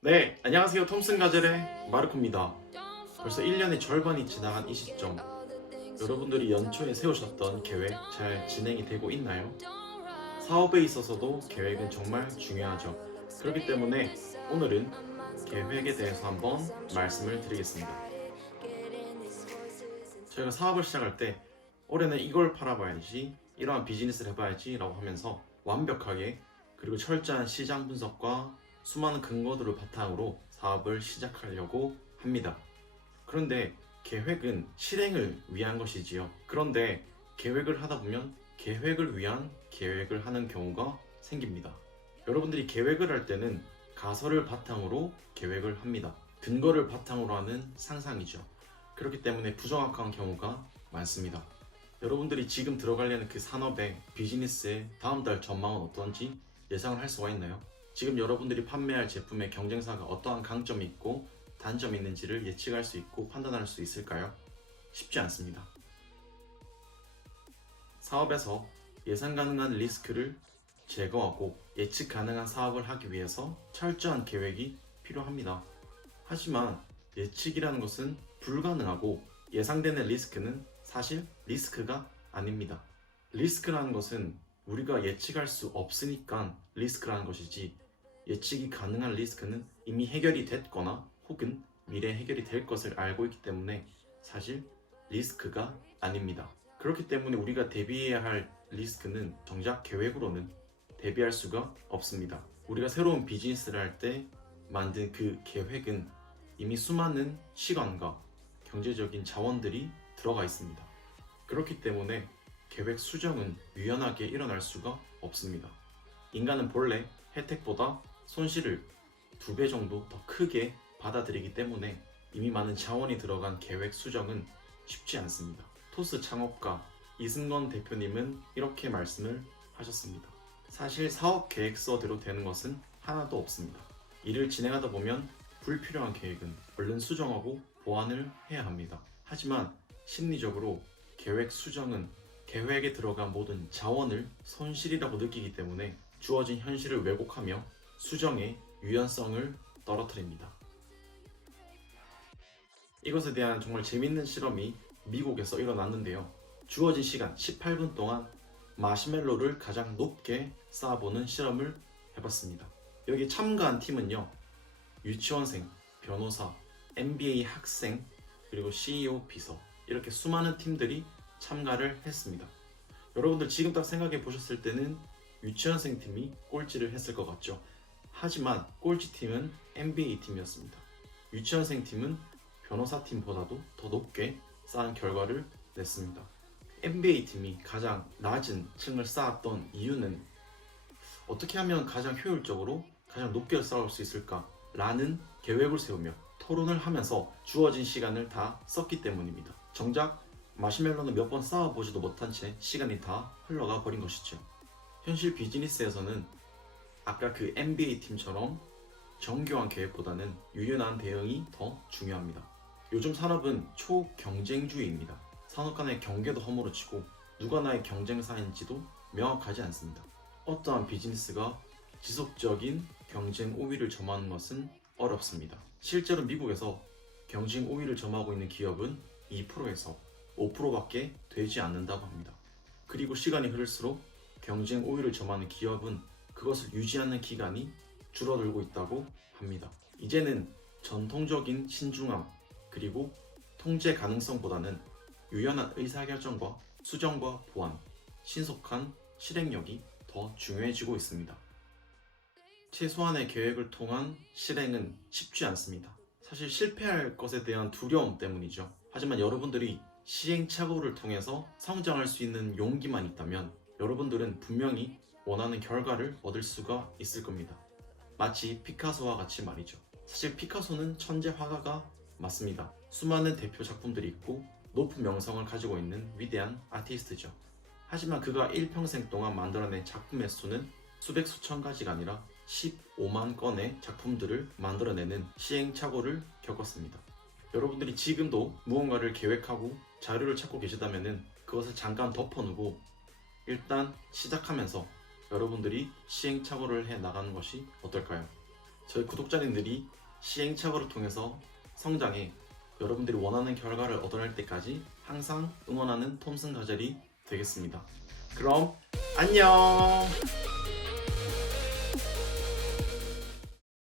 네, 안녕하세요. 톰슨 가젤의 마르코입니다. 벌써 1년의 절반이 지나간 이 시점, 여러분들이 연초에 세우셨던 계획 잘 진행이 되고 있나요? 사업에 있어서도 계획은 정말 중요하죠. 그렇기 때문에 오늘은 계획에 대해서 한번 말씀을 드리겠습니다. 저희가 사업을 시작할 때 올해는 이걸 팔아봐야지, 이러한 비즈니스를 해봐야지 라고 하면서 완벽하게 그리고 철저한 시장 분석과 수많은 근거들을 바탕으로 사업을 시작하려고 합니다. 그런데 계획은 실행을 위한 것이지요. 그런데 계획을 하다 보면 계획을 위한 계획을 하는 경우가 생깁니다. 여러분들이 계획을 할 때는 가설을 바탕으로 계획을 합니다. 근거를 바탕으로 하는 상상이죠. 그렇기 때문에 부정확한 경우가 많습니다. 여러분들이 지금 들어가려는 그 산업의 비즈니스의 다음 달 전망은 어떤지 예상을 할 수가 있나요? 지금 여러분들이 판매할 제품의 경쟁사가 어떠한 강점이 있고 단점이 있는지를 예측할 수 있고 판단할 수 있을까요? 쉽지 않습니다. 사업에서 예상 가능한 리스크를 제거하고 예측 가능한 사업을 하기 위해서 철저한 계획이 필요합니다. 하지만 예측이라는 것은 불가능하고 예상되는 리스크는 사실 리스크가 아닙니다. 리스크라는 것은 우리가 예측할 수 없으니까 리스크라는 것이지, 예측이 가능한 리스크는 이미 해결이 됐거나 혹은 미래 해결이 될 것을 알고 있기 때문에 사실 리스크가 아닙니다. 그렇기 때문에 우리가 대비해야 할 리스크는 정작 계획으로는 대비할 수가 없습니다. 우리가 새로운 비즈니스를 할 때 만든 그 계획은 이미 수많은 시간과 경제적인 자원들이 들어가 있습니다. 그렇기 때문에 계획 수정은 유연하게 일어날 수가 없습니다. 인간은 본래 혜택보다 손실을 2배 정도 더 크게 받아들이기 때문에 이미 많은 자원이 들어간 계획 수정은 쉽지 않습니다. 토스 창업가 이승건 대표님은 이렇게 말씀을 하셨습니다. 사실 사업 계획서대로 되는 것은 하나도 없습니다. 일을 진행하다 보면 불필요한 계획은 얼른 수정하고 보완을 해야 합니다. 하지만 심리적으로 계획 수정은 계획에 들어간 모든 자원을 손실이라고 느끼기 때문에 주어진 현실을 왜곡하며 수정의 유연성을 떨어뜨립니다. 이것에 대한 정말 재밌는 실험이 미국에서 일어났는데요. 주어진 시간 18분 동안 마시멜로를 가장 높게 쌓아보는 실험을 해봤습니다. 여기 참가한 팀은요, 유치원생, 변호사, MBA 학생, 그리고 CEO 비서, 이렇게 수많은 팀들이 참가를 했습니다. 여러분들 지금 딱 생각해 보셨을 때는 유치원생 팀이 꼴찌를 했을 것 같죠? 하지만 꼴찌 팀은 MBA 팀이었습니다. 유치원생 팀은 변호사 팀보다도 더 높게 쌓은 결과를 냈습니다. MBA 팀이 가장 낮은 층을 쌓았던 이유는 어떻게 하면 가장 효율적으로 가장 높게 쌓을 수 있을까? 라는 계획을 세우며 토론을 하면서 주어진 시간을 다 썼기 때문입니다. 정작 마시멜로는 몇 번 쌓아보지도 못한 채 시간이 다 흘러가 버린 것이죠. 현실 비즈니스에서는 아까 그 MBA 팀처럼 정교한 계획보다는 유연한 대응이 더 중요합니다. 요즘 산업은 초경쟁주의입니다. 산업 간의 경계도 허물어지고 누가 나의 경쟁사인지도 명확하지 않습니다. 어떠한 비즈니스가 지속적인 경쟁 우위를 점하는 것은 어렵습니다. 실제로 미국에서 경쟁 우위를 점하고 있는 기업은 2%에서 5%밖에 되지 않는다고 합니다. 그리고 시간이 흐를수록 경쟁 우위를 점하는 기업은 그것을 유지하는 기간이 줄어들고 있다고 합니다. 이제는 전통적인 신중함 그리고 통제 가능성보다는 유연한 의사결정과 수정과 보완, 신속한 실행력이 더 중요해지고 있습니다. 최소한의 계획을 통한 실행은 쉽지 않습니다. 사실 실패할 것에 대한 두려움 때문이죠. 하지만 여러분들이 시행착오를 통해서 성장할 수 있는 용기만 있다면 여러분들은 분명히 원하는 결과를 얻을 수가 있을 겁니다. 마치 피카소와 같이 말이죠. 사실 피카소는 천재 화가가 맞습니다. 수많은 대표 작품들이 있고 높은 명성을 가지고 있는 위대한 아티스트죠. 하지만 그가 일평생 동안 만들어낸 작품의 수는 수백 수천 가지가 아니라 15만 건의 작품들을 만들어내는 시행착오를 겪었습니다. 여러분들이 지금도 무언가를 계획하고 자료를 찾고 계시다면 그것을 잠깐 덮어놓고 일단 시작하면서 여러분들이 시행착오를 해 나가는 것이 어떨까요? 저희 구독자님들이 시행착오를 통해서 성장해 여러분들이 원하는 결과를 얻어낼 때까지 항상 응원하는 톰슨 가젤이 되겠습니다. 그럼 안녕!